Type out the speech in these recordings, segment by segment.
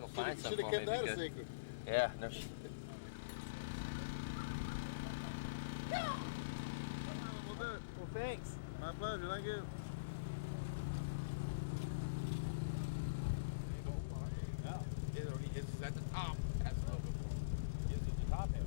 might go find some for me. Should have kept that a secret. Yeah, no shit. Well, thanks. My pleasure. Thank you. It's at the top. That's a little bit more. It's at the top end.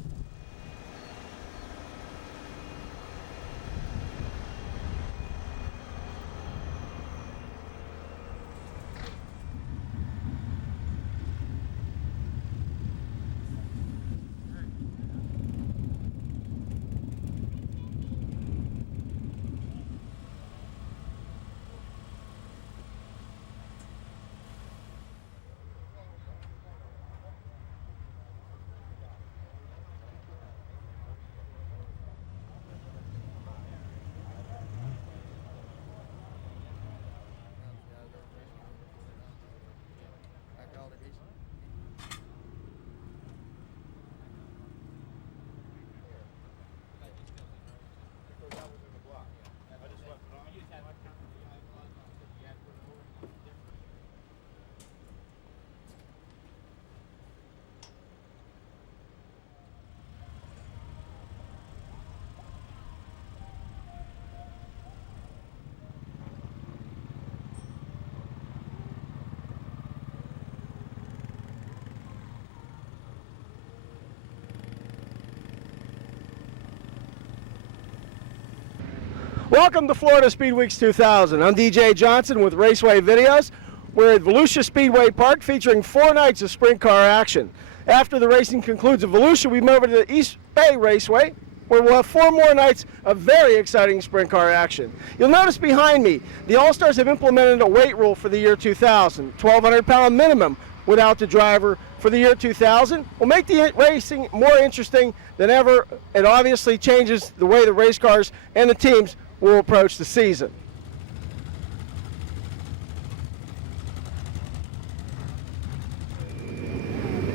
Welcome to Florida Speedweeks 2000. I'm DJ Johnson with Raceway Videos. We're at Volusia Speedway Park featuring 4 nights of sprint car action. After the racing concludes at Volusia, we move over to the East Bay Raceway, where we'll have 4 more nights of very exciting sprint car action. You'll notice behind me, the All-Stars have implemented a weight rule for the year 2000, 1,200-pound minimum without the driver for the year 2000. Will make the racing more interesting than ever. It obviously changes the way the race cars and the teams will approach the season.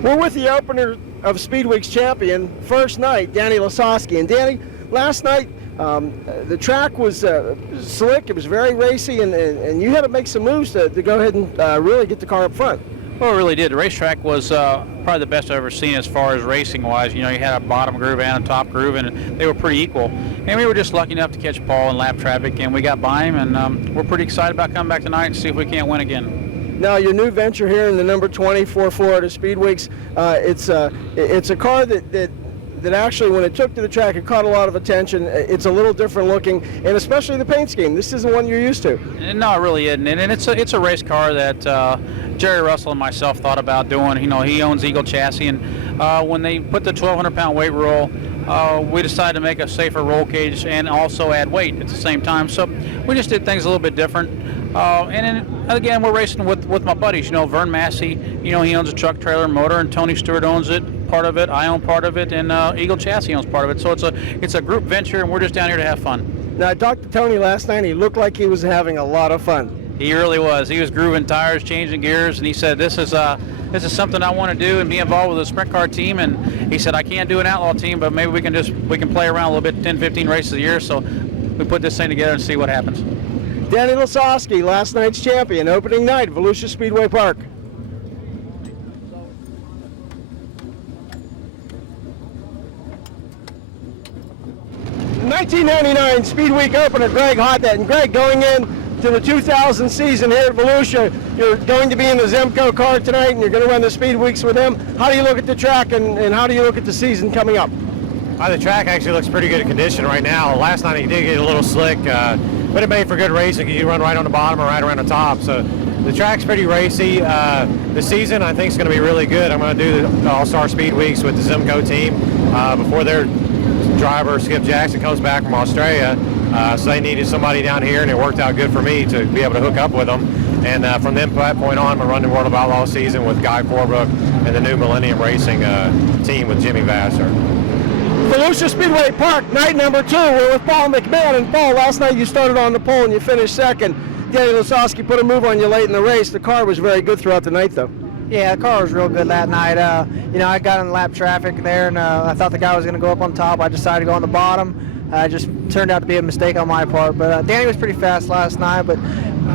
We're with the opener of Speedweek's champion, first night, Danny Lasowski. And Danny, last night the track was slick, it was very racy, and you had to make some moves to go ahead and really get the car up front. Well, it really did. The racetrack was probably the best I've ever seen as far as racing-wise. You know, you had a bottom groove and a top groove, and they were pretty equal. And we were just lucky enough to catch Paul in lap traffic, and we got by him, and we're pretty excited about coming back tonight and see if we can't win again. Now, your new venture here in the number 24 Florida Speedweeks, it's a car that actually, when it took to the track, it caught a lot of attention. It's a little different looking, and especially the paint scheme. This isn't one you're used to. No, it really isn't. And it's a race car that Jerry Russell and myself thought about doing. You know, he owns Eagle Chassis, and when they put the 1,200-pound weight rule, we decided to make a safer roll cage and also add weight at the same time. So we just did things a little bit different. And then, again, we're racing with my buddies. You know, Vern Massey, you know, he owns a truck trailer motor, and Tony Stewart owns it, part of it. I own part of it, and Eagle Chassis owns part of it. So it's a group venture, and we're just down here to have fun. Now, I talked to Tony last night, and he looked like he was having a lot of fun. He really was. He was grooving tires, changing gears, and he said, this is something I want to do and be involved with a sprint car team. And he said, I can't do an outlaw team, but maybe we can play around a little bit, 10, 15 races a year. So we put this thing together and see what happens. Danny Lasowski, last night's champion, opening night, Volusia Speedway Park. The 1999 Speedweek opener, Greg Hodnett. And Greg, going in to the 2000 season here at Volusia, you're going to be in the Zemco car tonight, and you're going to run the Speedweeks with them. How do you look at the track, and how do you look at the season coming up? The track actually looks pretty good in condition right now. Last night it did get a little slick, but it made for good racing. You run right on the bottom or right around the top. So the track's pretty racy. The season I think is going to be really good. I'm going to do the All-Star Speedweeks with the Zemco team before their driver Skip Jackson comes back from Australia. So they needed somebody down here, and it worked out good for me to be able to hook up with them. And from that point on, I'm going to run the World of Outlaw season with Guy Corbrook and the new Millennium Racing team with Jimmy Vassar. Volusia Speedway Park, night number 2. We're with Paul McMahon. And Paul, last night you started on the pole and you finished second. Danny Lasowski put a move on you late in the race. The car was very good throughout the night, though. Yeah, the car was real good that night. You know, I got in lap traffic there, and I thought the guy was going to go up on top. I decided to go on the bottom. It just turned out to be a mistake on my part. But Danny was pretty fast last night. But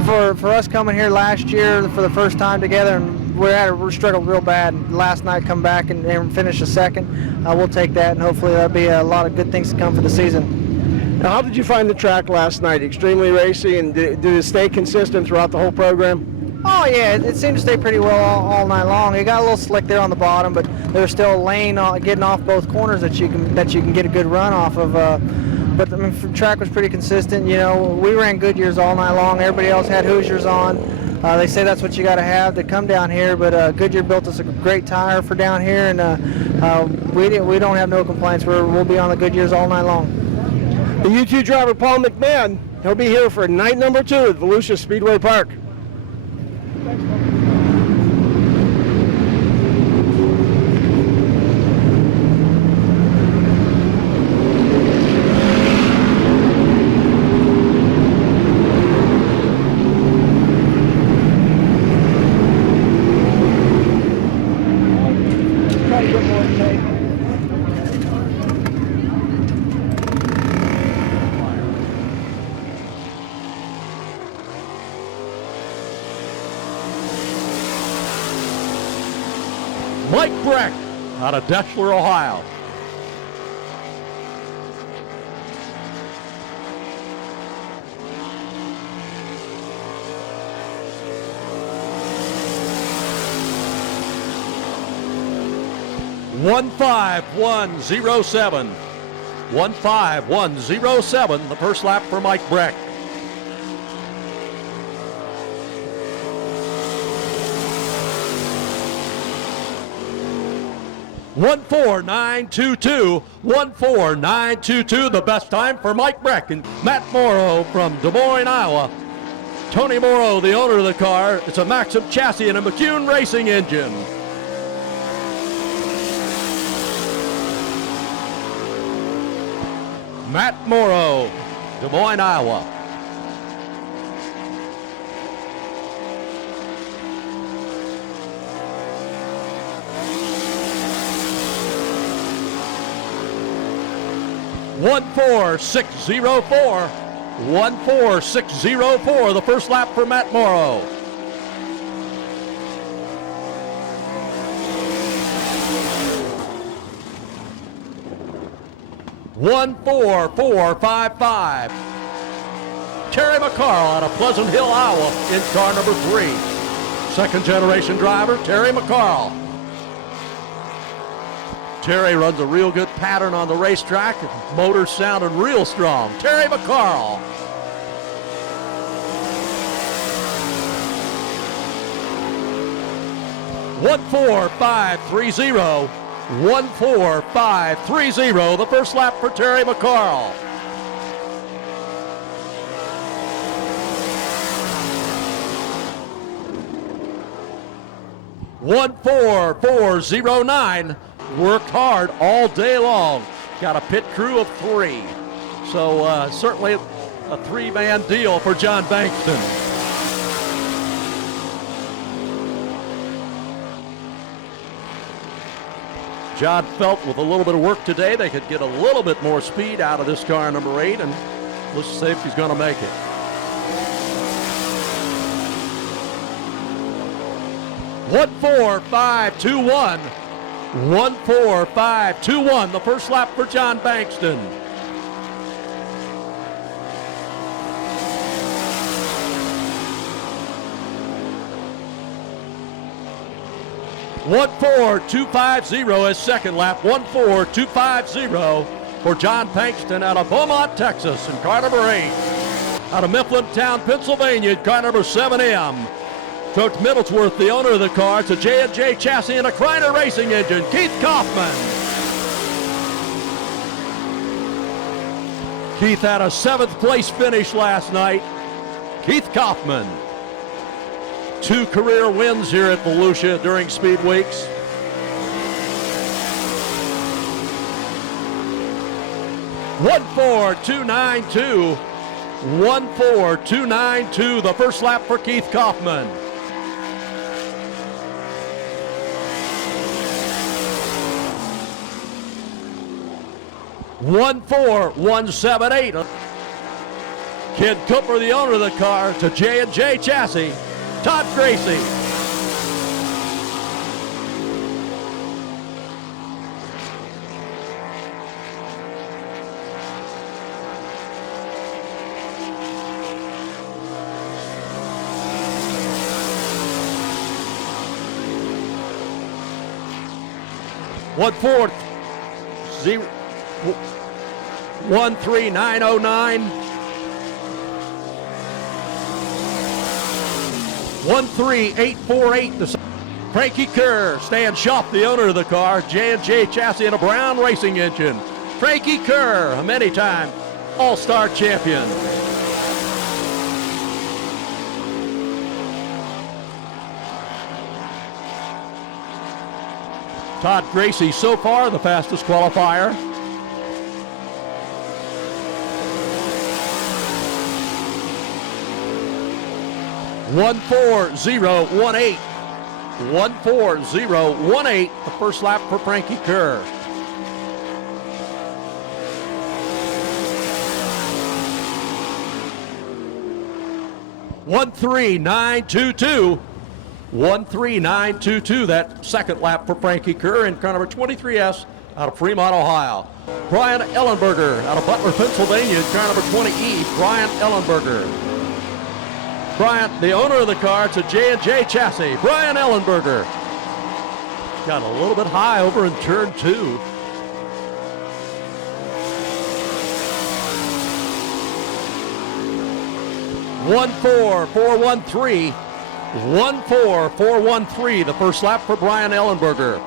for us coming here last year for the first time together and we struggled real bad last night. Come back and finish a second. We'll take that, and hopefully there'll be a lot of good things to come for the season. Now, how did you find the track last night? Extremely racy, and did it stay consistent throughout the whole program? Oh yeah, it seemed to stay pretty well all night long. It got a little slick there on the bottom, but there's still a lane getting off both corners that you can get a good run off of. But I mean, the track was pretty consistent. You know, we ran Goodyears all night long. Everybody else had Hoosiers on. They say that's what you got to have to come down here. But Goodyear built us a great tire for down here, and we don't have no complaints. We'll be on the Goodyears all night long. The U2 driver Paul McMahon, he'll be here for night number 2 at Volusia Speedway Park. Mike Breck out of Deshler, Ohio. One 15107. 15107, the first lap for Mike Breck. 14922, 14922, the best time for Mike Breck. And Matt Morrow from Des Moines, Iowa. Tony Morrow, the owner of the car. It's a Maxim chassis and a McCune racing engine. Matt Morrow, Des Moines, Iowa. One 14604, 14604, the first lap for Matt Morrow. One 14455. Terry McCarl out of Pleasant Hill, Iowa, in car number 3. Second generation driver, Terry McCarl. Terry runs a real good pattern on the racetrack. Motor's sounding real strong. Terry McCarl. One 14530. 14530, the first lap for Terry McCarl. One 14409. Worked hard all day long. Got a pit crew of 3. So certainly a 3-man deal for John Bankston. John felt with a little bit of work today, they could get a little bit more speed out of this car, number 8, and let's see if he's going to make it. One 14521. 14521, the first lap for John Bankston. One 14250 is second lap. 14250 for John Bankston out of Beaumont, Texas, in car number 8. Out of Mifflintown, Pennsylvania, car number 7M. Coach Middlesworth, the owner of the car. It's a J&J chassis and a Kreiner racing engine. Keith Kaufman. Keith had a 7th place finish last night. Keith Kaufman. 2 career wins here at Volusia during Speedweeks. One 14292. 14292, the first lap for Keith Kaufman. One 14178. Kid Cooper, the owner of the car, to J&J chassis. Todd Gracie. 1/4, 13909. 13848. Frankie Kerr, Stan Schaff, the owner of the car, J&J chassis and a Brown racing engine. Frankie Kerr, a many-time All-Star champion. Todd Gracie, so far the fastest qualifier. One 14018. 14018, the first lap for Frankie Kerr. One 13922. 13922, that second lap for Frankie Kerr in car number 23S out of Fremont, Ohio. Brian Ellenberger out of Butler, Pennsylvania in car number 20E. Brian Ellenberger. Brian, the owner of the car, it's a J&J chassis. Brian Ellenberger. Got a little bit high over in turn 2. One 4-4-1-3. 1-4-4-1-3, the first lap for Brian Ellenberger.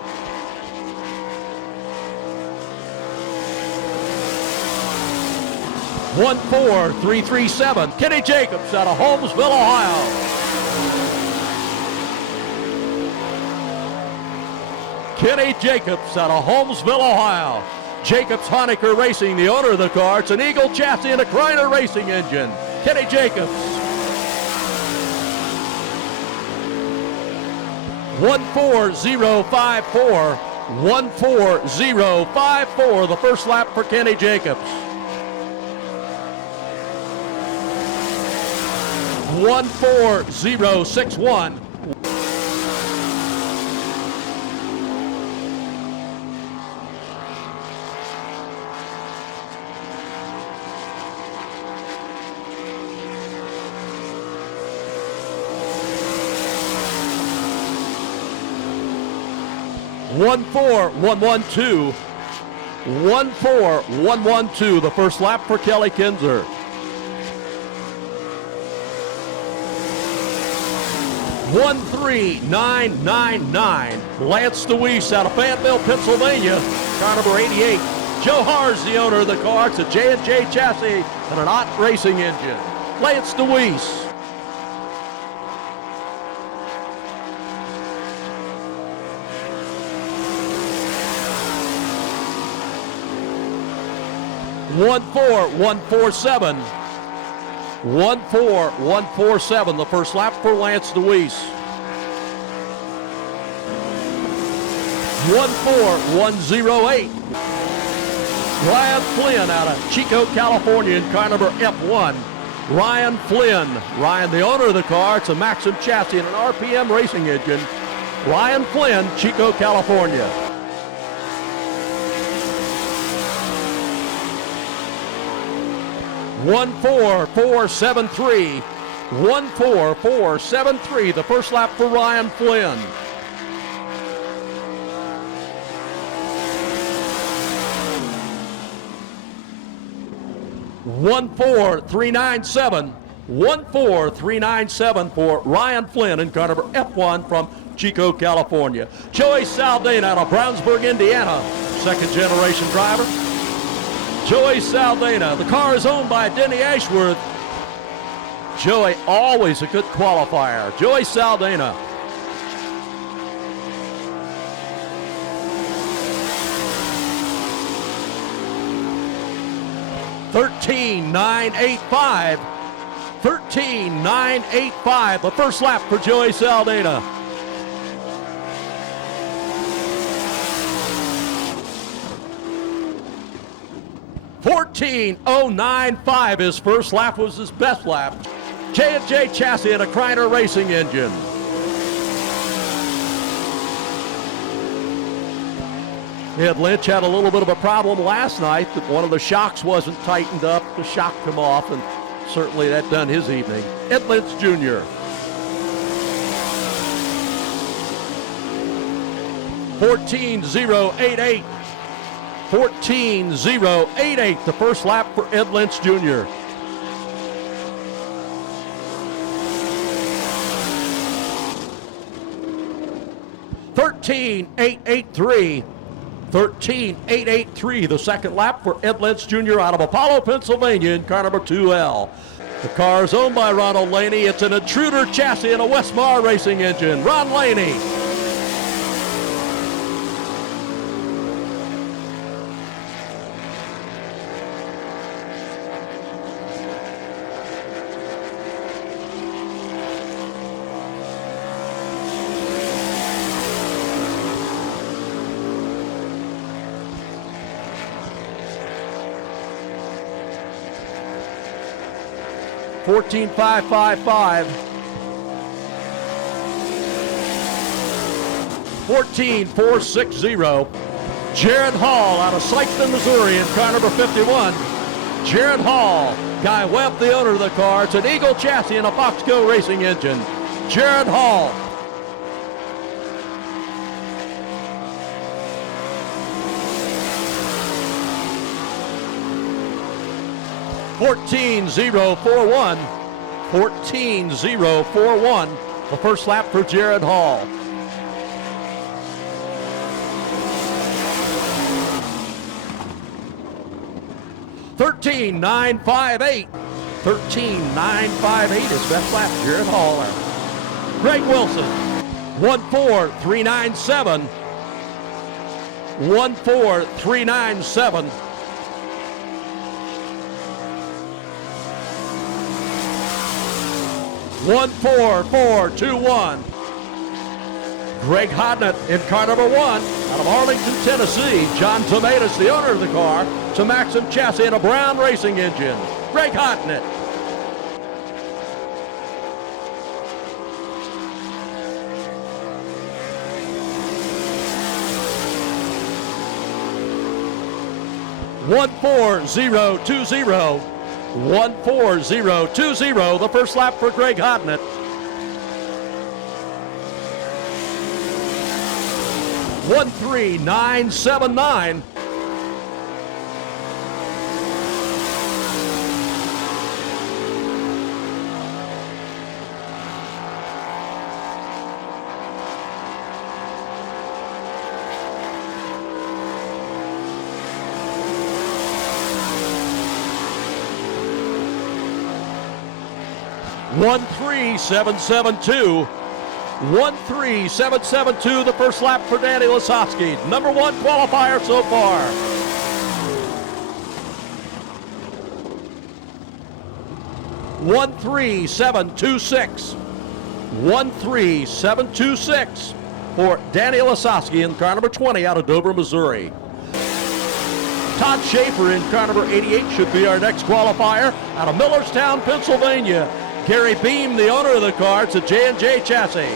One 4-3-3-7, Kenny Jacobs out of Holmesville, Ohio. Kenny Jacobs out of Holmesville, Ohio. Jacobs Honecker Racing, the owner of the car. It's an Eagle chassis and a Kreiner racing engine. Kenny Jacobs. 14054. 14054, the first lap for Kenny Jacobs. 14061. One 4-1-1-2. 1-4-1-1-2, the first lap for Kelly Kinzer. 13999, Lance DeWeese out of Fayetteville, Pennsylvania, car number 88. Joe Haar's the owner of the car. It's a J&J chassis and an Ott racing engine. Lance DeWeese. One 4-1-4-7. 14147, the first lap for Lance DeWeese. 14108. Ryan Flynn out of Chico, California in car number F1. Ryan Flynn. Ryan, the owner of the car, it's a Maxim chassis and an RPM racing engine. Ryan Flynn, Chico, California. 14473. 14473, the first lap for Ryan Flynn. One 14397. 14397 for Ryan Flynn in car number F1 from Chico, California. Joey Saldana out of Brownsburg, Indiana, second generation driver. Joey Saldana. The car is owned by Denny Ashworth. Joey, always a good qualifier. Joey Saldana. $13,985. $13,985. The first lap for Joey Saldana. $14,095. His first lap was his best lap. J&J chassis and a Kreiner racing engine. Ed Lynch had a little bit of a problem last night that one of the shocks wasn't tightened up. The shock come off, and certainly that done his evening. Ed Lynch Jr. 14.088. 14.088, the first lap for Ed Lynch Jr. (13.883). 13.883, the second lap for Ed Lynch Jr. out of Apollo, Pennsylvania in car number 2L. The car is owned by Ronald Laney. It's an Intruder chassis and a Westmar Racing engine. Ron Laney. (14.555). 14.460. Jared Hall out of Sykeston, Missouri in car number 51. Jared Hall, Guy Webb, the owner of the car. It's an Eagle chassis and a Foxco Racing engine. Jared Hall. (14.041). 14.041, the first lap for Jared Hall. (13.958). 13.958 is best lap, Jared Hall. Greg Wilson, 1.4397. 1.4397. 1.4421. Greg Hodnett in car number 1 out of Arlington, Tennessee. John Tomatis, the owner of the car. It's a Maxim chassis and a Brown Racing engine. Greg Hodnett. (1.4020). 1.4020, the first lap for Greg Hodnett. (1.3979). 1.3772. 1.3772, the first lap for Danny Lasowski. Number 1 qualifier so far. (1.3726). 1.3726 for Danny Lasowski in car number 20 out of Dover, Missouri. Todd Schaefer in car number 88 should be our next qualifier out of Millerstown, Pennsylvania. Gary Beam, the owner of the car. It's a J&J chassis.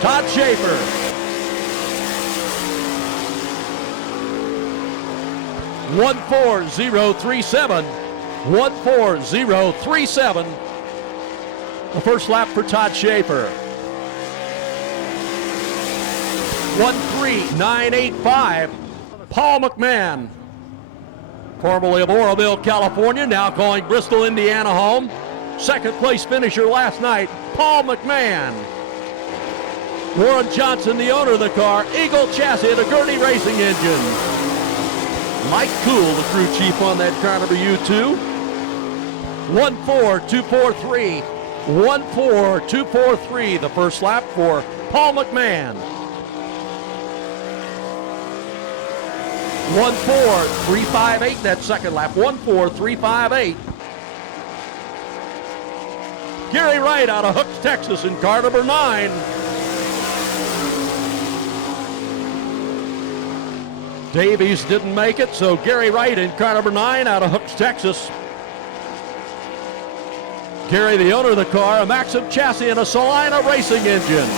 Todd Schaefer. (1.4037). 1.4037. The first lap for Todd Schaefer. 1.3985. Paul McMahon, formerly of Oroville, California, now calling Bristol, Indiana home. Second place finisher last night, Paul McMahon. Warren Johnson, the owner of the car, Eagle chassis and a Gurney Racing engine. Mike Cool, the crew chief on that car number U2. 1.4243. 1.4243, the first lap for Paul McMahon. 1.4358, that second lap. 1.4358. Gary Wright out of Hooks, Texas in car number 9. Davies didn't make it, so Gary Wright in car number 9 out of Hooks, Texas. Gary, the owner of the car, a Maxim chassis and a Salina Racing engine.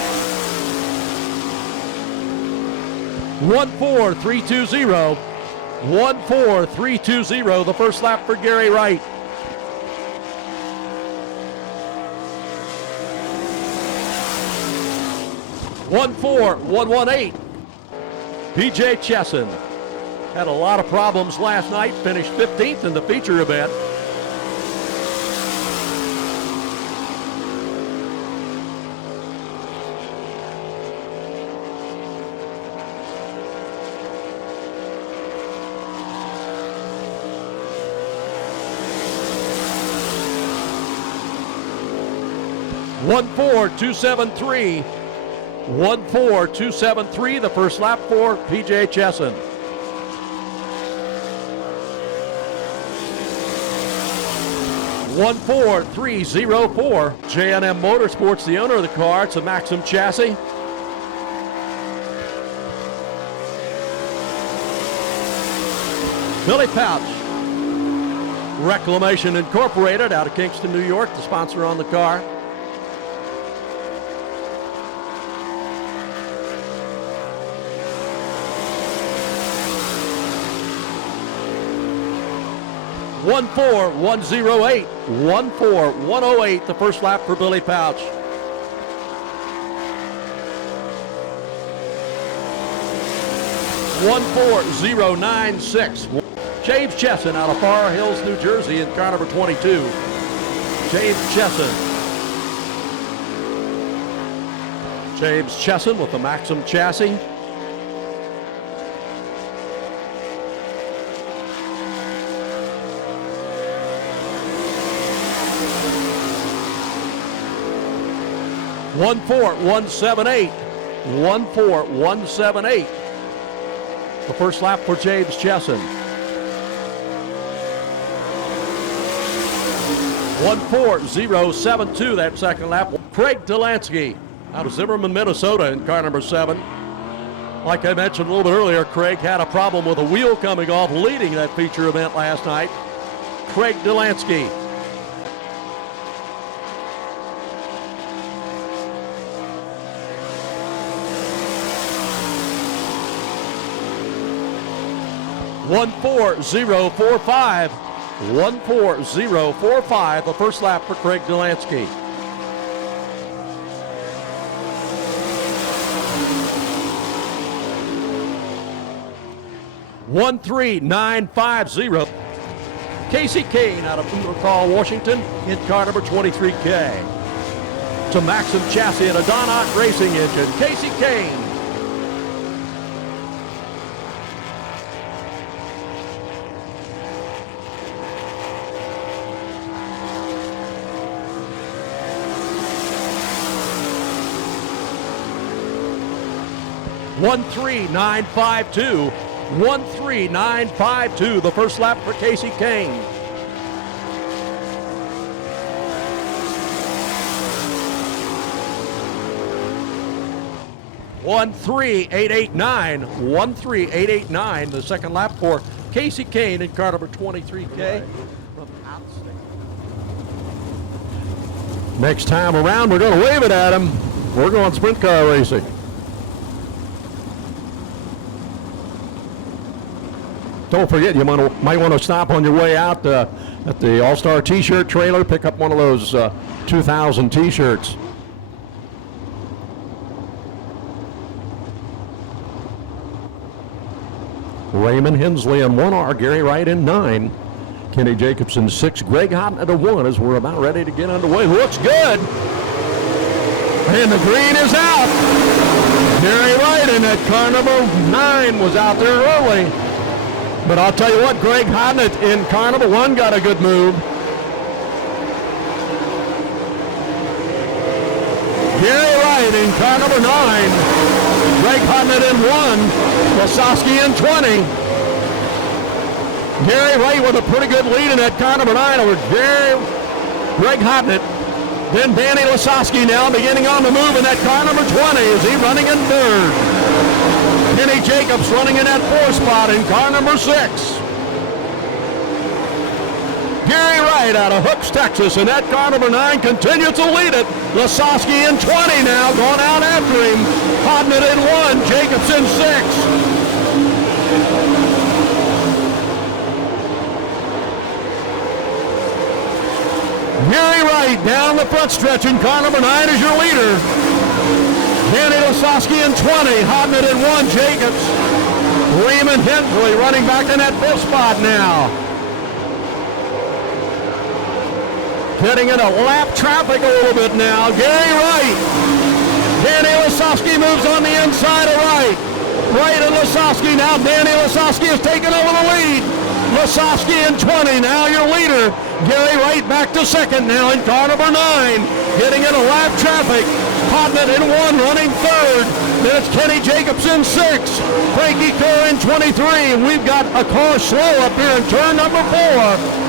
1.4320. 1.4320, the first lap for Gary Wright. 1-4-1-1-8. PJ Chesson had a lot of problems last night, finished 15th in the feature event. One four two seven three. 1-4-2-7-3, the first lap for PJ Chesson. One 4-3-0-4. J&M Motorsports, the owner of the car. It's a Maxim chassis. Billy Pouch, Reclamation Incorporated out of Kingston, New York, the sponsor on the car. One 4-1-0-8. 1-4-1-0-8, the first lap for Billy Pouch. One 4-0-9-6. James Chesson out of Far Hills, New Jersey in car number 22. James Chesson. James Chesson with the Maxim chassis. One 4-1-7-8. 1-4-1-7-8. The first lap for James Chesson. 1-4-0-7-2, that second lap. Craig Delansky out of Zimmerman, Minnesota in car number 7. Like I mentioned a little bit earlier, Craig had a problem with a wheel coming off leading that feature event last night. Craig Delansky. One 4-0-4-5. 1-4-0-4-5, the first lap for Craig Delansky. One 3-9-5-0. Casey Kane out of Umatall, Washington in car number 23K. It's a Maxim chassis and a Donat racing engine. Casey Kane. One 3-9-5-2. 1-3-9-5-2, the first lap for Casey Kane. One 3-8-8-9. 1-3-8-8-9, the second lap for Casey Kane in car number 23K. Next time around, we're going to wave it at him. We're going sprint car racing. Don't forget, you might want to stop on your way out at the All-Star T-shirt trailer, pick up one of those 2000 T-shirts. Raymond Hensley in 1R, Gary Wright in 9. Kenny Jacobson 6, Greg Houghton at a 1 as we're about ready to get underway. Looks good. And the green is out. Gary Wright in that car number 9 was out there early. But I'll tell you what, Greg Houghton in car number 1 got a good move. Gary Wright in car number 9. Greg Houghton in 1. Lasowski in 20. Gary Wright with a pretty good lead in that car number 9 over Greg Houghton. Then Danny Lasowski now beginning on the move in that car number 20. Is he running in 3rd? Kenny Jacobs running in that 4th spot in car number 6. Gary Wright out of Hooks, Texas, in that car number 9 continues to lead it. Lasowski in 20 now, going out after him. Houghton in 1, Jacobs in 6. Gary Wright down the front stretch in car number 9 is your leader. Danny Lasowski in 20. Hodnett in 1. Jacobs. Raymond Hensley running back in that 5th spot now. Getting into lap traffic a little bit now. Gary Wright. Danny Lasowski moves on the inside of Wright. Wright and Lasowski now. Danny Lasowski has taken over the lead. Lasowski in 20. Now your leader. Gary Wright back to 2nd now in car number 9. Getting into lap traffic. Hodnett in 1, running 3rd. Then it's Kenny Jacobs in 6. Frankie Kerr in 23. And we've got a car slow up here in turn number 4.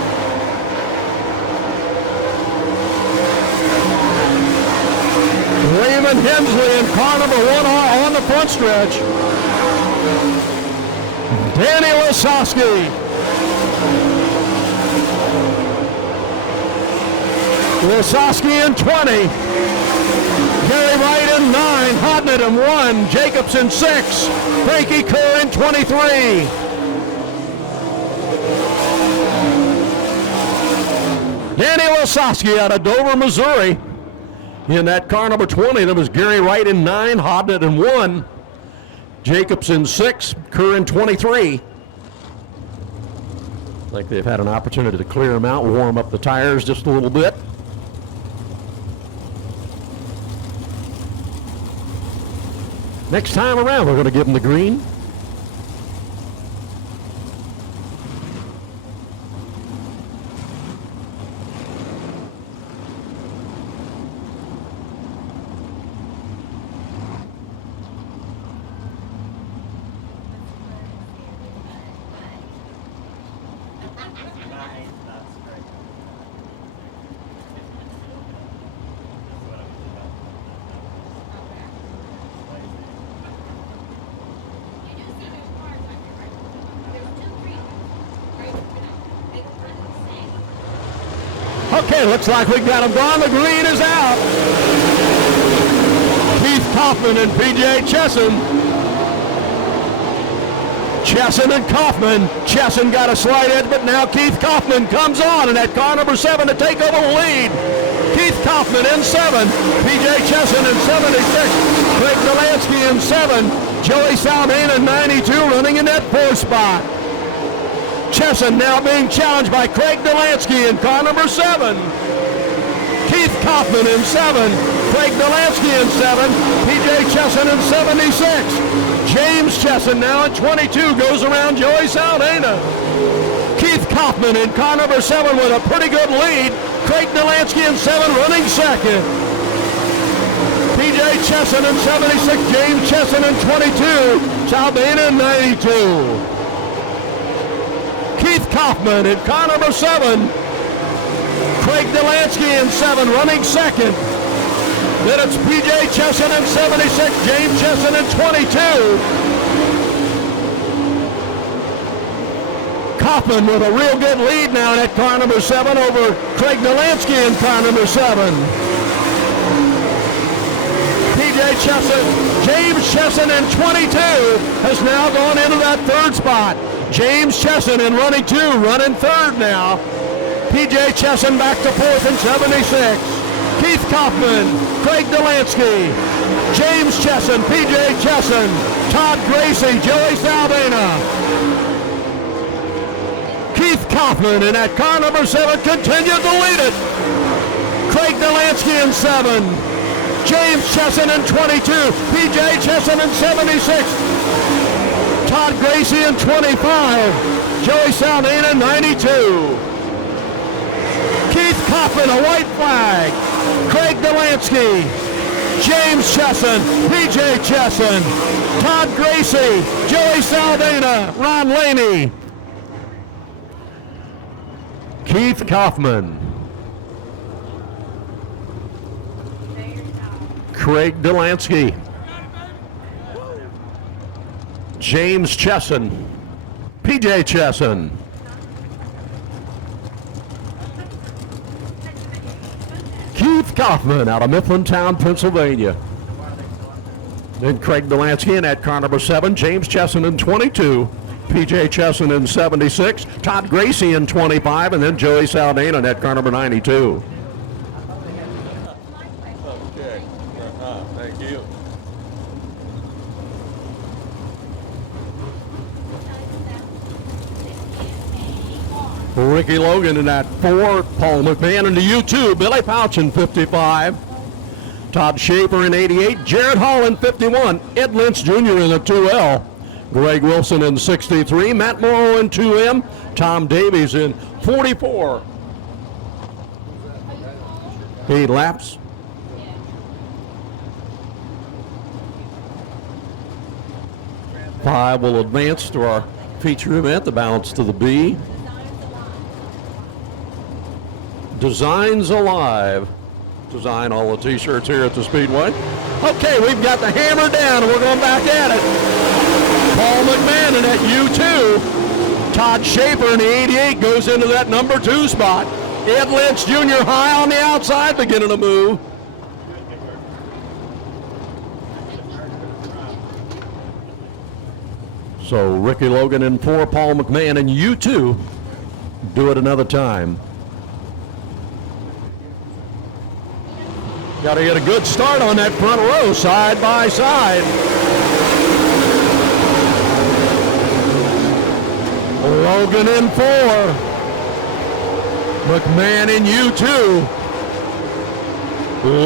Raymond Hensley in car number 1 on the front stretch. Danny Lasowski. Lasowski in 20. Gary Wright in 9. Hodnett in 1. Jacobs in 6. Frankie Kerr in 23. Danny Lasowski out of Dover, Missouri. In that car number 20, there was Gary Wright in 9, Hodnett in 1, Jacobs in 6, Kerr in 23. I think they've had an opportunity to clear them out, warm up the tires just a little bit. Next time around, we're going to give them the green. Okay, looks like we got them gone. The green is out. Keith Kaufman and P.J. Chesson. Chesson and Kaufman. Chesson got a slight edge, but now Keith Kaufman comes on in that car number 7 to take over the lead. Keith Kaufman in 7. P.J. Chesson in 76. Craig Delansky in 7. Joey Salmain in 92 running in that 4th spot. Chesson now being challenged by Craig Delansky in car number 7. Keith Kaufman in 7. Craig Delansky in 7. P.J. Chesson in 76. James Chesson now at 22 goes around Joey Saldana. Keith Kaufman in car number 7 with a pretty good lead. Craig Delansky in 7 running 2nd. P.J. Chesson in 76. James Chesson in 22. Saldana in 92. Keith Kaufman in car number 7. Craig Delansky in 7 running 2nd. Then it's P.J. Chesson in 76. James Chesson in 22. Kaufman with a real good lead now in that car number 7 over Craig Delansky in car number 7. P.J. Chesson, James Chesson in 22 has now gone into that 3rd spot. James Chesson in running 2, running 3rd now. P.J. Chesson back to 4th in 76. Keith Kaufman, Craig Delansky, James Chesson, P.J. Chesson, Todd Gracie, Joey Saldana. Keith Kaufman in that car number 7 continued to lead it. Craig Delansky in 7. James Chesson in 22. P.J. Chesson in 76. Todd Gracie in 25. Joey Saldana in 92. Keith Kaufman, a white flag. Craig Delansky. James Chesson. P.J. Chesson. Todd Gracie. Joey Saldana. Ron Laney. Keith Kaufman. Craig Delansky. James Chesson. P.J. Chesson. Keith Kaufman out of Mifflintown, Pennsylvania. Then Craig Delansky in at car number 7. James Chesson in 22. P.J. Chesson in 76. Todd Gracie in 25. And then Joey Saldana in at car number 92. Okay. Thank you. Ricky Logan in that 4. Paul McMahon in the U2. Billy Pouch in 55. Todd Schaefer in 88. Jared Hall in 51. Ed Lynch Jr. in the 2L. Greg Wilson in 63. Matt Morrow in 2M. Tom Davies in 44. 8 laps. Five will advance to our feature event, the balance to the B. Designs Alive. Design all the t-shirts here at the Speedway. Okay, we've got the hammer down and we're going back at it. Paul McMahon in that U2. Todd Schaefer in the 88 goes into that number 2 spot. Ed Lynch Jr. high on the outside beginning to move. So Ricky Logan in 4, Paul McMahon in U2. Do it another time. Got to get a good start on that front row, side by side. Logan in 4. McMahon in U2.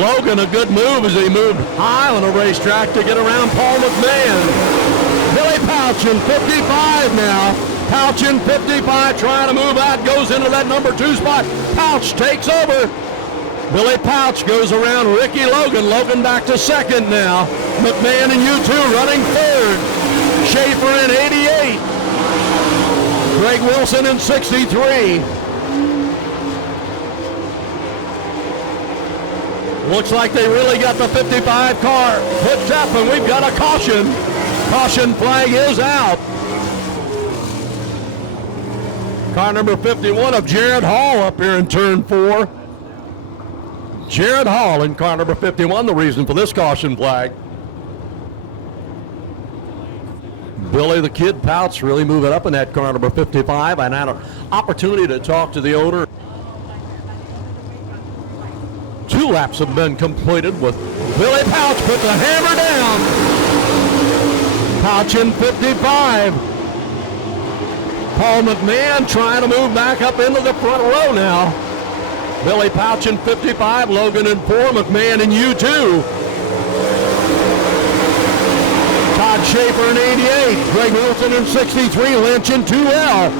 Logan a good move as he moved high on a racetrack to get around Paul McMahon. Billy Pouch in 55 now. Pouch in 55 trying to move out, goes into that number 2 spot. Pouch takes over. Billy Pouch goes around Ricky Logan. Logan back to 2nd now. McMahon in U2 running 3rd. Schaefer in 88. Greg Wilson in 63. Looks like they really got the 55 car hooked up, and we've got a caution. Caution flag is out. Car number 51 of Jared Hall up here in turn 4. Jared Hall in car number 51, the reason for this caution flag. Billy the Kid Pouch really moving up in that car number 55. I had an opportunity to talk to the owner. 2 laps have been completed with Billy Pouch put the hammer down. Pouch in 55. Paul McMahon trying to move back up into the front row now. Billy Pouch in 55, Logan in 4, McMahon in U2. Todd Schaefer in 88, Greg Wilson in 63, Lynch in 2L.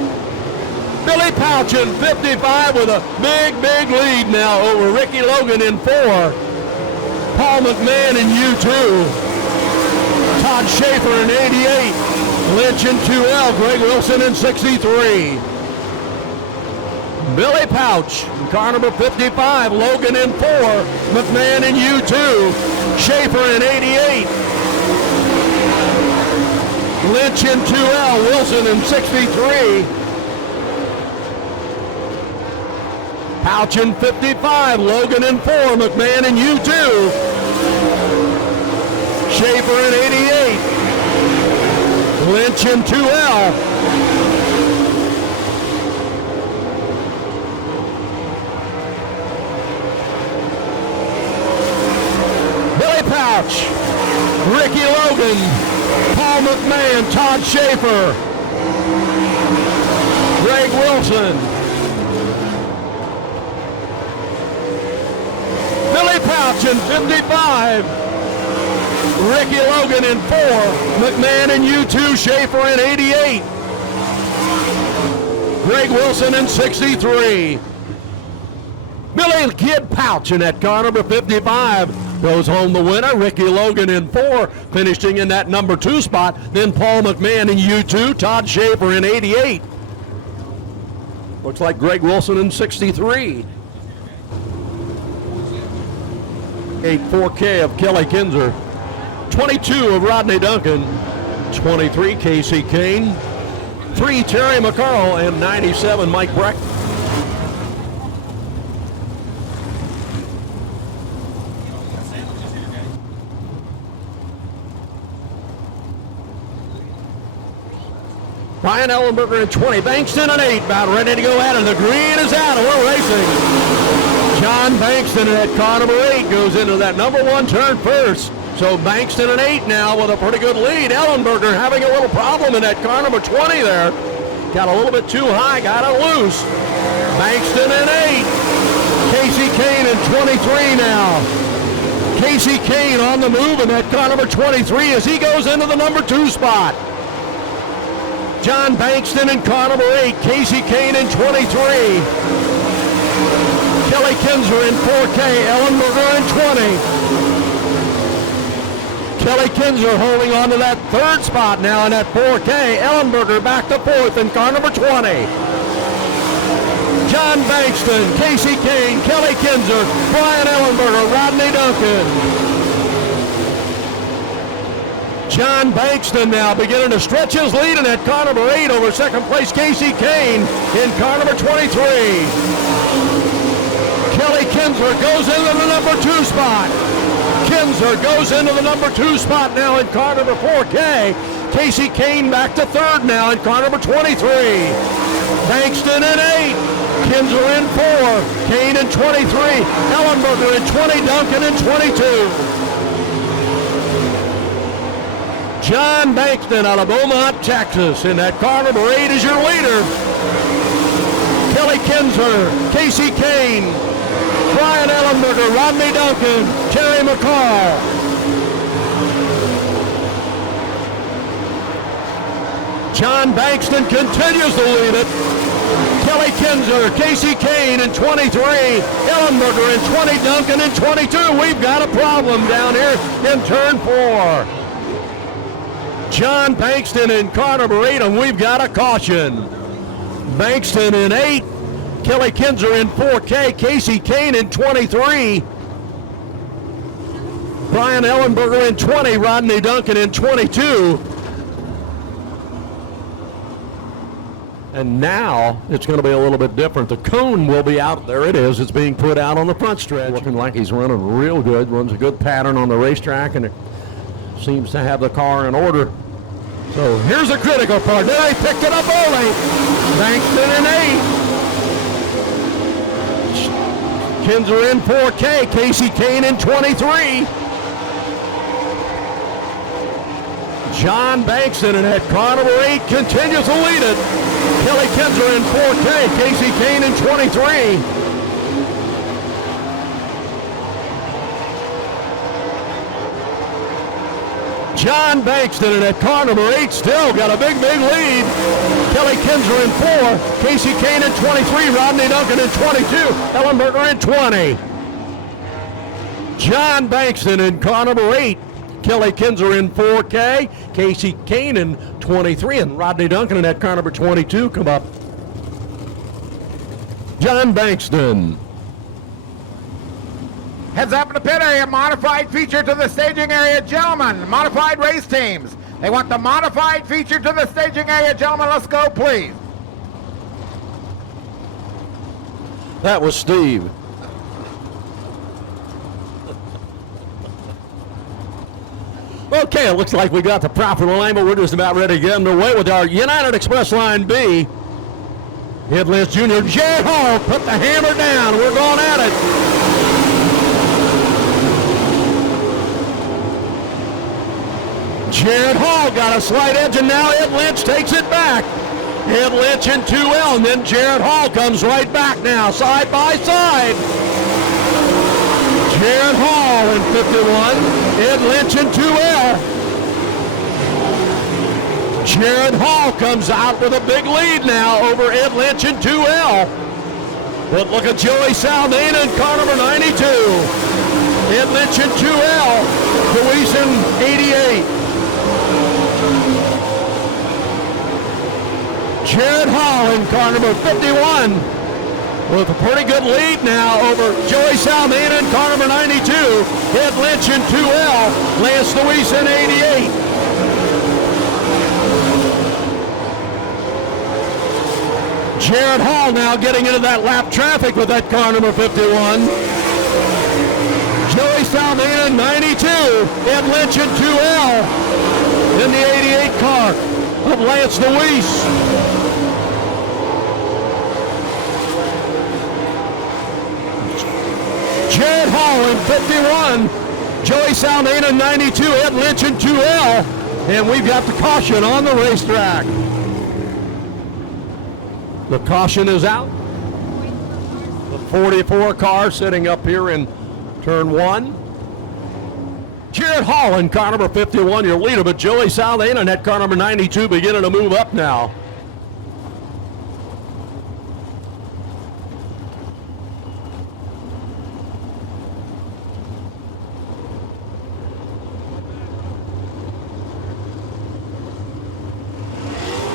Billy Pouch in 55 with a big lead now over Ricky Logan in 4. Paul McMahon in U2. Todd Schaefer in 88. Lynch in 2L. Greg Wilson in 63. Billy Pouch, car number 55. Logan in 4. McMahon in U2. Schaefer in 88. Lynch in 2L. Wilson in 63. Pouch in 55. Logan in 4. McMahon in U2. Schaefer in 88. Lynch in 2L. Billy Pouch, Ricky Logan, Paul McMahon, Todd Schaefer, Greg Wilson. Billy Pouch in 55. Ricky Logan in 4, McMahon in U2, Schaefer in 88, Greg Wilson in 63. Billy the Kid Pouch in that car number 55 goes home the winner. Ricky Logan in 4, finishing in that number 2 spot. Then Paul McMahon in U2, Todd Schaefer in 88. Looks like Greg Wilson in 63. 8-4K of Kelly Kinzer. 22 of Rodney Duncan, 23 Casey Kane, 3 Terry McCarl, and 97 Mike Breck. Brian Ellenberger in 20, Bankston in 8, about ready to go at it. The green is out and we're racing. John Bankston in that car number 8 goes into that number 1 turn first. So Bankston at 8 now with a pretty good lead. Ellenberger having a little problem in that car number 20 there. Got a little bit too high, got it loose. Bankston in 8. Casey Kane in 23 now. Casey Kane on the move in that car number 23 as he goes into the number 2 spot. John Bankston in car number 8. Casey Kane in 23. Kelly Kinzer in 4K. Ellenberger in 20. Kelly Kinzer holding on to that 3rd spot now in that 4K. Ellenberger back to 4th in car number 20. John Bankston, Casey Kane, Kelly Kinzer, Brian Ellenberger, Rodney Duncan. John Bankston now beginning to stretch his lead in that car number 8 over 2nd place Casey Kane in car number 23. Kelly Kinzer goes into the number 2 spot. Kinzer goes into the number 2 spot now in car number 4K. Casey Kane back to 3rd now in car number 23. Bankston in 8. Kinzer in 4. Kane in 23. Ellenberger in 20. Duncan in 22. John Bankston out of Beaumont, Texas in that car number 8 is your leader. Kelly Kinzer, Casey Kane, Brian Ellenberger, Rodney Duncan, Terry McCall. John Bankston continues to lead it. Kelly Kinzer, Casey Kane in 23, Ellenberger in 20, Duncan in 22. We've got a problem down here in turn 4. John Bankston in car number 8, and we've got a caution. Bankston in 8, Kelly Kinzer in 4K, Casey Kane in 23, Brian Ellenberger in 20, Rodney Duncan in 22. And now it's going to be a little bit different. The cone will be out. There it is. It's being put out on the front stretch. Looking like he's running real good. Runs a good pattern on the racetrack, and it seems to have the car in order. So here's the critical part. Then they picked it up early. Bankston in 8. Kinzer in 4K. Casey Kane in 23. John Bankston in that car number 8 continues to lead it. Kelly Kinzer in 4K. Casey Kane in 23. John Bankston in that car number 8 still got a big lead. Kelly Kinzer in 4. Casey Kane in 23. Rodney Duncan in 22. Ellenberger in 20. John Bankston in car number 8. Kelly Kinzer in 4K. Casey Kane in 23. And Rodney Duncan in that car number 22 come up. John Bankston. Heads up in the pit area, modified feature to the staging area, gentlemen. Modified race teams. They want the modified feature to the staging area, gentlemen. Let's go, please. That was Steve. Okay, it looks like we got the proper alignment. We're just about ready to get underway with our United Express Line B. Ed Lynch Jr. Jared Hall put the hammer down. We're going at it. Jared Hall got a slight edge, and now Ed Lynch takes it back. Ed Lynch in 2L, and then Jared Hall comes right back now, side by side. Jared Hall in 51, Ed Lynch in 2L. Jared Hall comes out with a big lead now over Ed Lynch in 2L. But look at Joey Saldana in car number 92. Ed Lynch in 2L, Luis in 88. Jared Hall in car number 51 with a pretty good lead now over Joey Saldana in car number 92. Ed Lynch in 2L, Lance Luis in 88. Jared Hall now getting into that lap traffic with that car number 51. Joey Saldana in 92. Ed Lynch in 2L in the 88 car of Lance Luis. Jared Hall in 51. Joey Saldana in 92. Ed Lynch in 2L. And we've got the caution on the racetrack. The caution is out. 44 car sitting up here in turn 1. Jared Hall in car number 51, your leader, but Joey Saldana in that car number 92 beginning to move up now.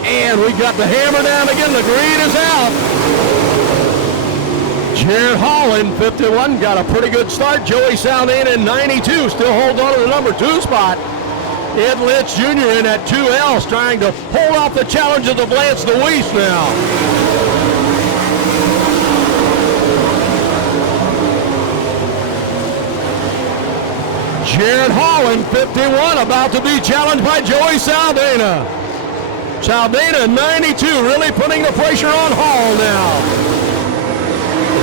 And we got the hammer down again. The green is out. Jared Hall in 51 got a pretty good start. Joey Saldana in 92 still holds on to the number 2 spot. Ed Lynch Jr. in at 2Ls trying to hold off the challenges of Lance DeWeese now. Jared Hall in 51 about to be challenged by Joey Saldana. Saldana in 92 really putting the pressure on Hall now.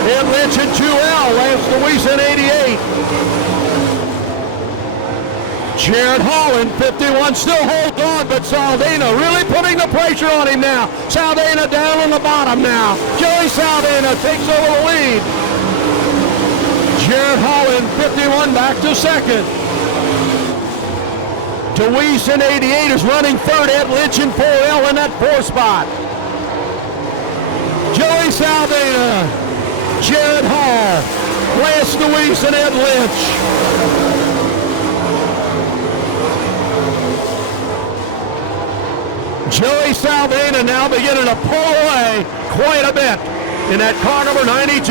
Ed Lynch in 2L, Lance DeWeese in 88. Jared Hall in 51 still holds on, but Saldana really putting the pressure on him now. Saldana down on the bottom now. Joey Saldana takes over the lead. Jared Hall in 51 back to second. DeWeese in 88 is running third. Ed Lynch in 4L in that 4 spot. Joey Saldana, Jared Hall, Lance DeWeese, and Ed Lynch. Joey Saldana now beginning to pull away quite a bit in that car number 92.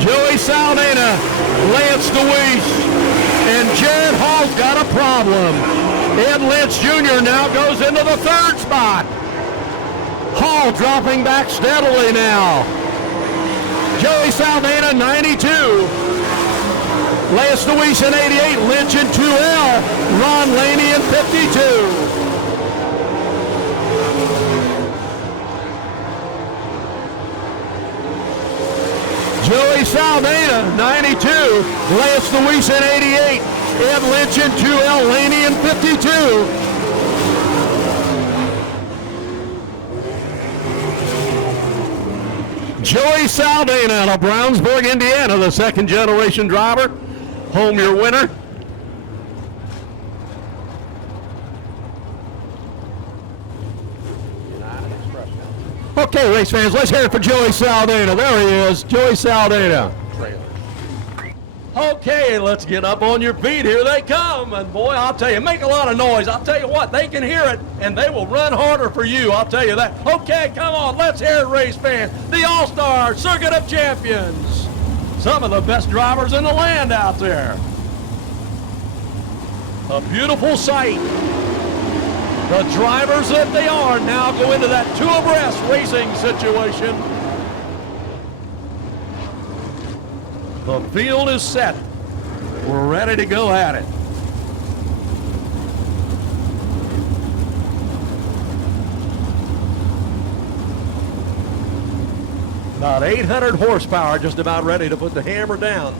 Joey Saldana, Lance DeWeese, and Jared Hall's got a problem. Ed Lynch Jr. now goes into the 3rd spot. Hall dropping back steadily now. Joey Saldana, 92. Lance DeWeese in 88. Lynch in 2L. Ron Laney in 52. Joey Saldana, 92. Lance DeWeese in 88. Ed Lynch in 2L. Laney in 52. Joey Saldana out of Brownsburg, Indiana, the 2nd generation driver. Home your winner. Okay, race fans, let's hear it for Joey Saldana. There he is, Joey Saldana. Okay, let's get up on your feet. Here they come. And boy, I'll tell you, make a lot of noise. I'll tell you what, they can hear it, and they will run harder for you. I'll tell you that. Okay, come on, let's hear it, race fans. The All-Star Circuit of Champions. Some of the best drivers in the land out there. A beautiful sight. The drivers that they are now go into that 2 abreast racing situation. The field is set. We're ready to go at it. About 800 horsepower, just about ready to put the hammer down.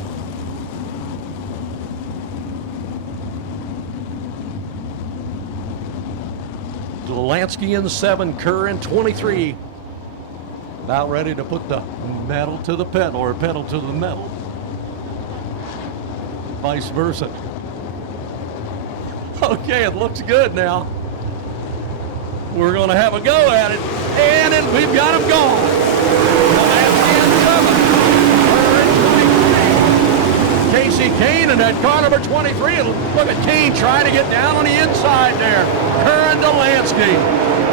Delansky in 7, Kerr in 23. About ready to put the metal to the pedal, or pedal to the metal. Vice versa. Okay, it looks good now. We're going to have a go at it, and we've got him gone. Delansky in 7. Casey Kane in that car number 23. Look at Kane trying to get down on the inside there. Kerr and Delansky.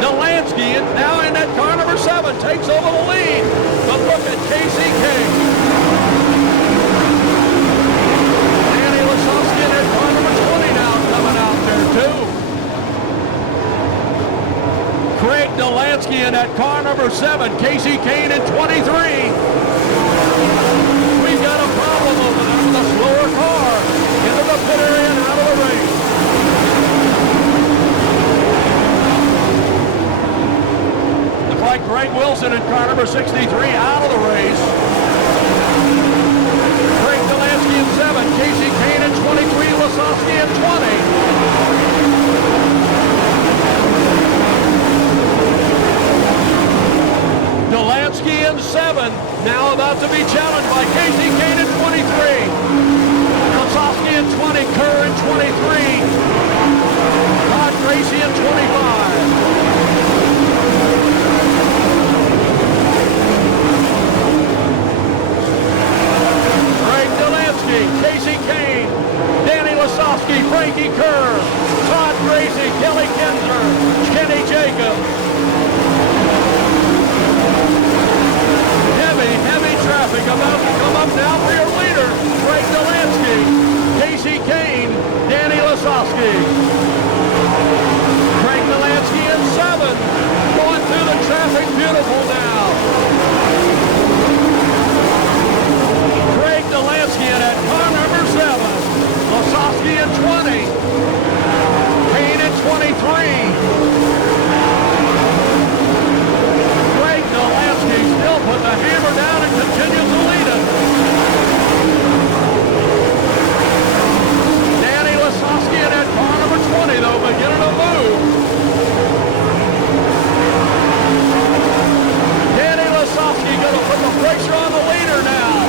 Delansky now in that car number 7 takes over the lead. But look at Casey Kane. Danny Lasowski in that car number 20 now coming out there too. Craig Delansky in that car number 7. Casey Kane in 23. We've got a problem over there with a slower car. Into the pit area and out of the race. Looks like Greg Wilson in car number 63 out of the race. Craig Delansky in 7. Casey Kane in 23. Lasowski in 20. Delansky in 7. Now about to be challenged Frankie Kerr, Todd Gracie, Kelly Kinzer, Kenny Jacob. Heavy traffic about to come up now for your leader, Craig Delansky, Casey Kane, Danny Lasowski. Craig Delansky in 7, going through the traffic, beautiful now. Craig Delansky in at car number 7, Lasowski in 20, Kane in 23. Craig Delansky still put the hammer down and continues to lead it. Danny Lasowski in at car number 20, though, beginning to move. Danny Lasowski going to put the pressure on the leader now.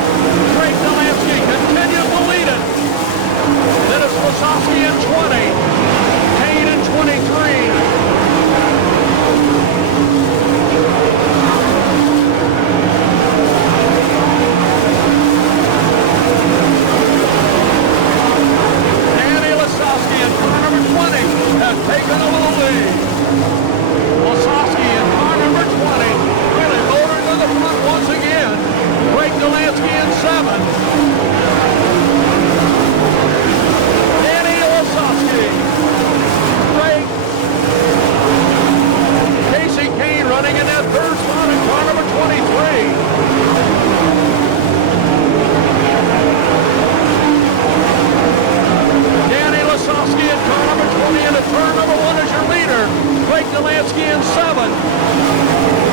Craig Delansky continues to lead it. Then it's Lasowski in 20, Kane in 23. Have taken over the lead. Lasowski in car number 20, really motoring to the front once again. Craig Delansky in 7. Danny Lasowski. Craig. Casey Kane running in that third spot in car number 23. Lasowski in car number 20 into turn number 1 as your leader. Craig Delansky in 7.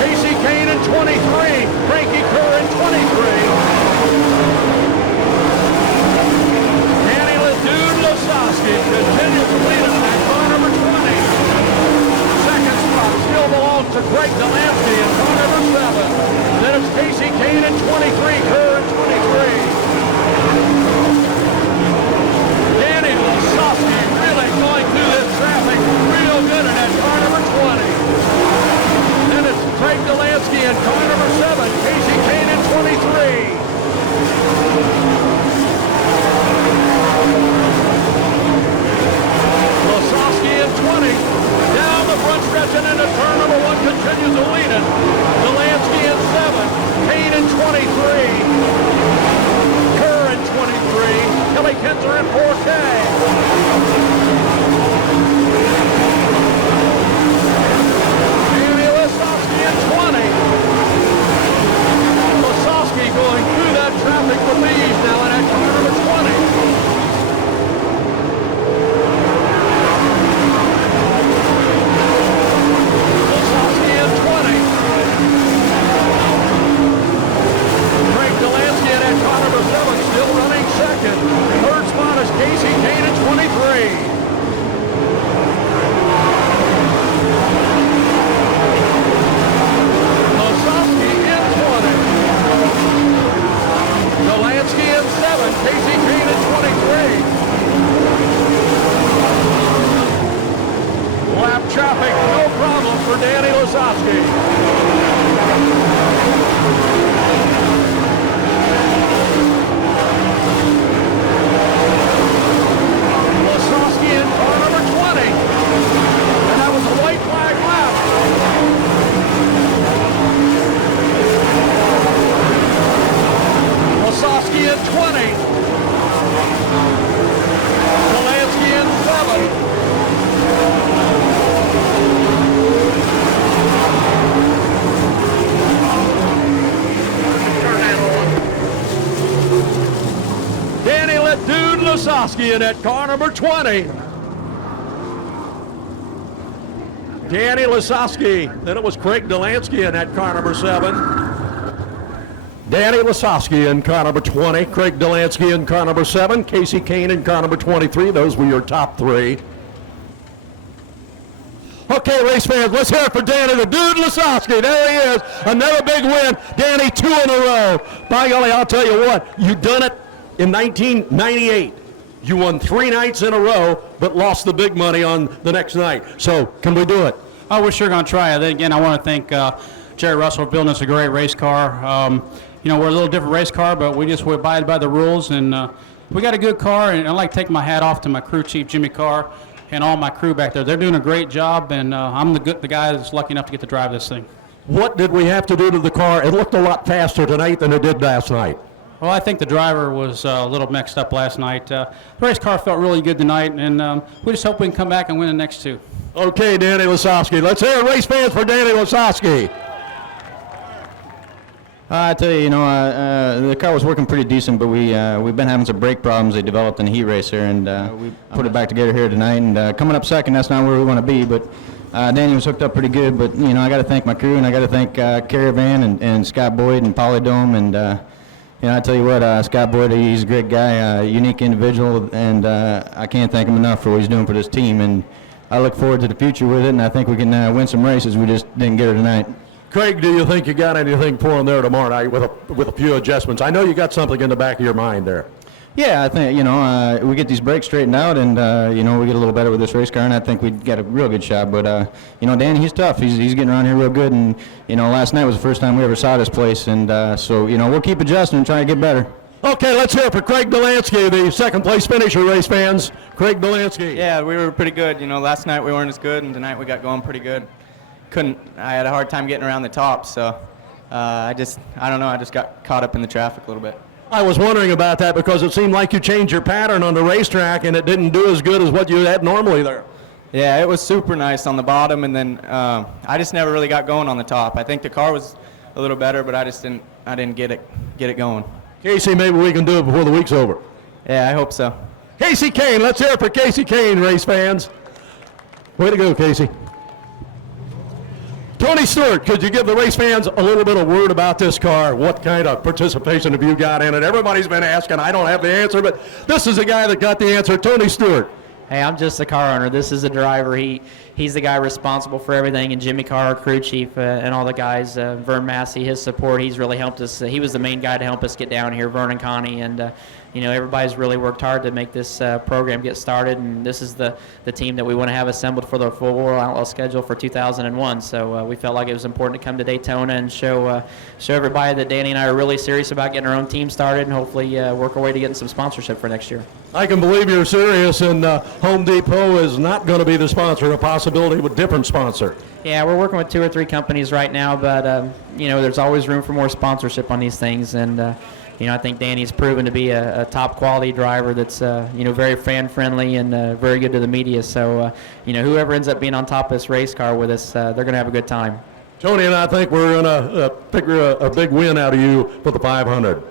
Casey Kane in 23. Frankie Kerr in 23. Danny Lasowski continues to lead us at car number 20. Second spot still belongs to Craig Delansky in car number 7. Then it's Casey Kane in 23. Kerr in 23. Danny Lasowski really going through this traffic real good in that car number 20. Then it's Craig Delansky in car number 7, Casey Kane in 23. Lasowski in 20. Down the front stretch and into turn number 1 continues to lead it. Delansky in 7, Kane in 23. Kerr in 23, Kelly Kinzer in 4K. Danny Lasowski in 20. Lasowski going through that traffic with ease now in that car number 20. Lasowski in 20. Craig Delansky in that car number 7, still running second. Third spot is Casey Kane at 23. Lasowski in 20. Delansky in 7. Casey Kane at 23. Lap traffic, no problem for Danny Lasowski. Lasowski in car number 20. And that was a white flag lap. Lasowski in 20. Delansky in 7. Danny Dude Lasowski in at car number 20. Danny Lasowski. Then it was Craig Delansky in at car number 7. Danny Lasowski in car number 20. Craig Delansky in car number 7. Casey Kane in car number 23. Those were your top 3. Okay, race fans, let's hear it for Danny the Dude Lasowski. There he is. Another big win. Danny, 2 in a row. By golly, I'll tell you what, you done it in 1998. You won 3 nights in a row, but lost the big money on the next night. So, can we do it? Oh, we're sure going to try it. Again, I want to thank Jerry Russell for building us a great race car. You know, we're a little different race car, but we abide by the rules, and we got a good car, and I'd like to take my hat off to my crew chief, Jimmy Carr, and all my crew back there. They're doing a great job, and I'm the guy that's lucky enough to get to drive this thing. What did we have to do to the car? It looked a lot faster tonight than it did last night. Well, I think the driver was a little mixed up last night. The race car felt really good tonight, and we just hope we can come back and win the next two. Okay, Danny Lasowski. Let's hear race fans for Danny Lasowski. I tell you, the car was working pretty decent, but we've been having some brake problems they developed in the heat race here, and we put it back together here tonight. And coming up second, that's not where we want to be, but Danny was hooked up pretty good. But I got to thank my crew, and I got to thank Caravan and Scott Boyd and Polydome, and I tell you what, Scott Boyd, he's a great guy, unique individual, and I can't thank him enough for what he's doing for this team. And I look forward to the future with it, and I think we can win some races. We just didn't get her tonight. Craig, do you think you got anything for him there tomorrow night with a few adjustments? I know you got something in the back of your mind there. Yeah, I think, we get these brakes straightened out, and, we get a little better with this race car, and I think we got a real good shot. But, Danny, he's tough. He's getting around here real good, and, last night was the first time we ever saw this place, and so, we'll keep adjusting and try to get better. Okay, let's hear it for Craig Delansky, the second-place finisher, race fans. Craig Delansky. Yeah, we were pretty good. Last night we weren't as good, and tonight we got going pretty good. I had a hard time getting around the top, so I don't know, I just got caught up in the traffic a little bit. I was wondering about that because it seemed like you changed your pattern on the racetrack and it didn't do as good as what you had normally there. Yeah, it was super nice on the bottom, and then I just never really got going on the top. I think the car was a little better, but I didn't get it going. Casey, maybe we can do it before the week's over. Yeah, I hope so. Casey Kane, let's hear it for Casey Kane, race fans. Way to go, Casey. Tony Stewart, could you give the race fans a little bit of word about this car? What kind of participation have you got in it? Everybody's been asking. I don't have the answer, but this is the guy that got the answer, Tony Stewart. Hey, I'm just the car owner. This is the driver. He's the guy responsible for everything, and Jimmy Carr, crew chief, and all the guys, Vern Massey, his support, he's really helped us. He was the main guy to help us get down here, Vern and Connie, and everybody's really worked hard to make this program get started, and this is the team that we want to have assembled for the full World Outlaw schedule for 2001. So we felt like it was important to come to Daytona and show everybody that Danny and I are really serious about getting our own team started, and hopefully work our way to getting some sponsorship for next year. I can believe you're serious, and Home Depot is not going to be the sponsor, a possibility with a different sponsor. Yeah, we're working with 2 or 3 companies right now, but there's always room for more sponsorship on these things, and I think Danny's proven to be a top quality driver that's very fan friendly and very good to the media. So whoever ends up being on top of this race car with us, they're going to have a good time. Tony and I think we're going to figure a big win out of you for the 500.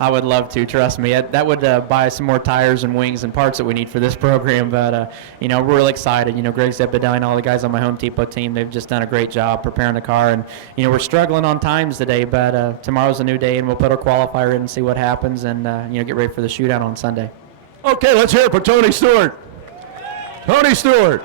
I would love to, trust me. That would buy some more tires and wings and parts that we need for this program. But, we're really excited. Greg Zeppedelli and all the guys on my Home Depot team, they've just done a great job preparing the car. And, we're struggling on times today, but tomorrow's a new day, and we'll put our qualifier in and see what happens and, get ready for the shootout on Sunday. Okay, let's hear it for Tony Stewart. Tony Stewart.